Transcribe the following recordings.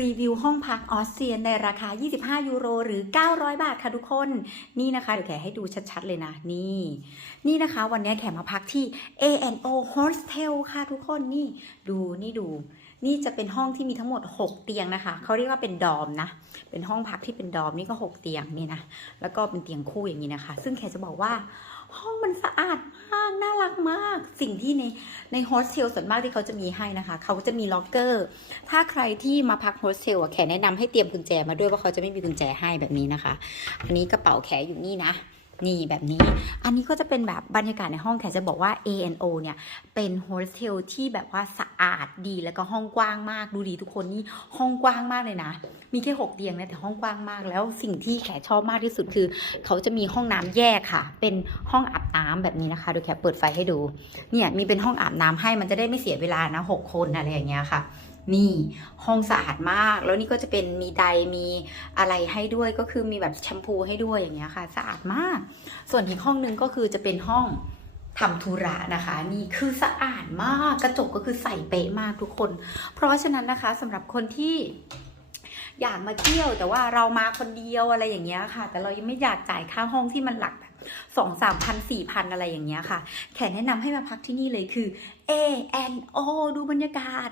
รีวิวห้องพักออสเตรียนในราคา 25 ยูโร หรือ 900 บาทค่ะทุกคน นี่นะคะเดี๋ยวแขให้ดูชัดๆเลยนะ นี่ นี่นะคะ วันนี้แขมาพักที่ A&O Hostel ค่ะทุกคนนี่ ดูนี่ดู นี่จะเป็นห้องที่มีทั้งหมด 6 เตียงนะคะ เขาเรียกว่าเป็นดอมนะ เป็นห้องพักที่เป็นดอมนี่ก็ 6 เตียงนี่นะ แล้วก็เป็นเตียงคู่อย่างนี้นะคะ ซึ่งแขจะบอกว่าห้องมันสะอาด มากมากสิ่งที่ในในโฮสเทลส่วนมากที่เขาจะมีให้นะคะ เขาจะมีล็อกเกอร์ ถ้าใครที่มาพักโฮสเทลอะแขแนะนำให้เตรียมกุญแจมาด้วยว่าเขาจะไม่มีกุญแจให้แบบนี้นะคะ อันนี้กระเป๋าแขอยู่นี่นะ นี่แบบนี้ อันนี้ก็จะเป็นแบบบรรยากาศในห้องแขจะบอกว่า A&O เนี่ย เป็นโฮสเทลที่แบบว่าสะอาดดีแล้วก็ห้องกว้างมากดูดีทุกคนนี่ห้องกว้างมากเลยนะ มีแค่หกเตียงนะแต่ห้องกว้างมากแล้วสิ่งที่แขชอบมากที่สุดคือ เขาจะมีห้องน้ำแยกค่ะ เป็นห้องอาบน้ำแบบนี้นะคะเดี๋ยแขเปิดไฟให้ดู เนี่ยมีเป็นห้องอาบน้ำให้มันจะได้ไม่เสียเวลานะหกคนอะไรอย่างเงี้ยค่ะ นี่ห้องสะอาดมาก แล้วนี่ก็จะเป็นมีไดมีอะไรให้ด้วยก็คือมีแบบแชมพูให้ด้วยอย่างเงี้ยค่ะ สะอาดมาก ส่วนอีกห้องนึงก็คือจะเป็นห้องทำธุระนะคะ นี่คือสะอาดมากกระจกก็คือใส่เป๊ะมากทุกคน เพราะฉะนั้นนะคะสำหรับคนที่อยากมาเที่ยวแต่ว่าเรามาคนเดียวอะไรอย่างเงี้ยค่ะ แต่เรายังไม่อยากจ่ายค่าห้องที่มันหลักแบบสองสามพันสี่พันอะไรอย่างเงี้ยค่ะ แขกแนะนำให้มาพักที่นี่เลยคือ A N O ดูบรรยากาศ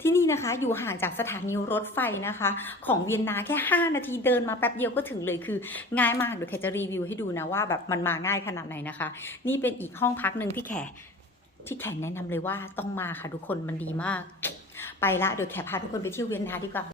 ที่นี่นะคะอยู่ห่างจากสถานีรถไฟนะคะ ของเวียนนาแค่ 5 นาทีเดินมาแป๊บเดียวก็ถึงเลยคือง่ายมากเดี๋ยวแขจะรีวิวให้ดูนะว่าแบบมันมาง่ายขนาดไหนนะคะ นี่เป็นอีกห้องพักหนึ่งที่แขที่แขแนะนำเลยว่าต้องมาค่ะทุกคนมันดีมาก ไปละเดี๋ยวแขพาทุกคนไปเที่ยวเวียนนาดีกว่า